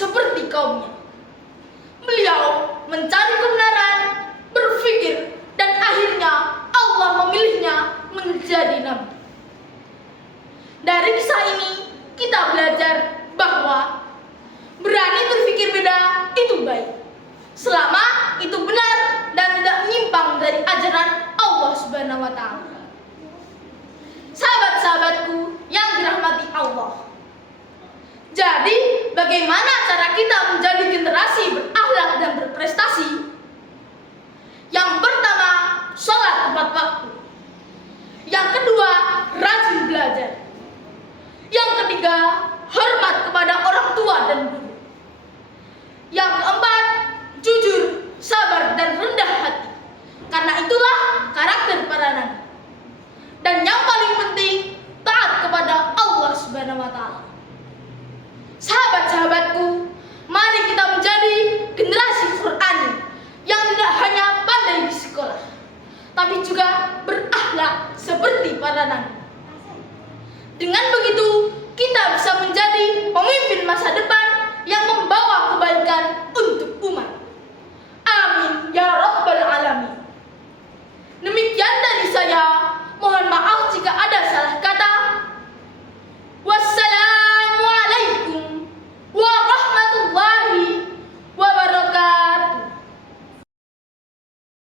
seperti kaumnya. Beliau mencari kebenaran, berpikir, dan akhirnya Allah memilihnya menjadi nabi. Dari kisah ini kita belajar bahwa berani berpikir beda itu baik, selama itu benar dan tidak menyimpang dari ajaran Allah Subhanahu wa Ta'ala. Sahabat-sahabatku yang dirahmati Allah, jadi bagaimana cara kita menjadi generasi berakhlak dan berprestasi? Yang pertama, sholat tepat waktu. Yang kedua, rajin belajar. Yang ketiga, hormat kepada orang tua dan guru. Yang keempat, jujur, sabar, dan rendah hati. Karena itulah karakter para nabi. Dan yang paling penting, taat kepada Allah Subhanahu wa Ta'ala. Sahabat-sahabatku, mari kita menjadi generasi Qur'ani yang tidak hanya pandai di sekolah, tapi juga berakhlak seperti para nabi. Dengan begitu, kita bisa menjadi pemimpin masa depan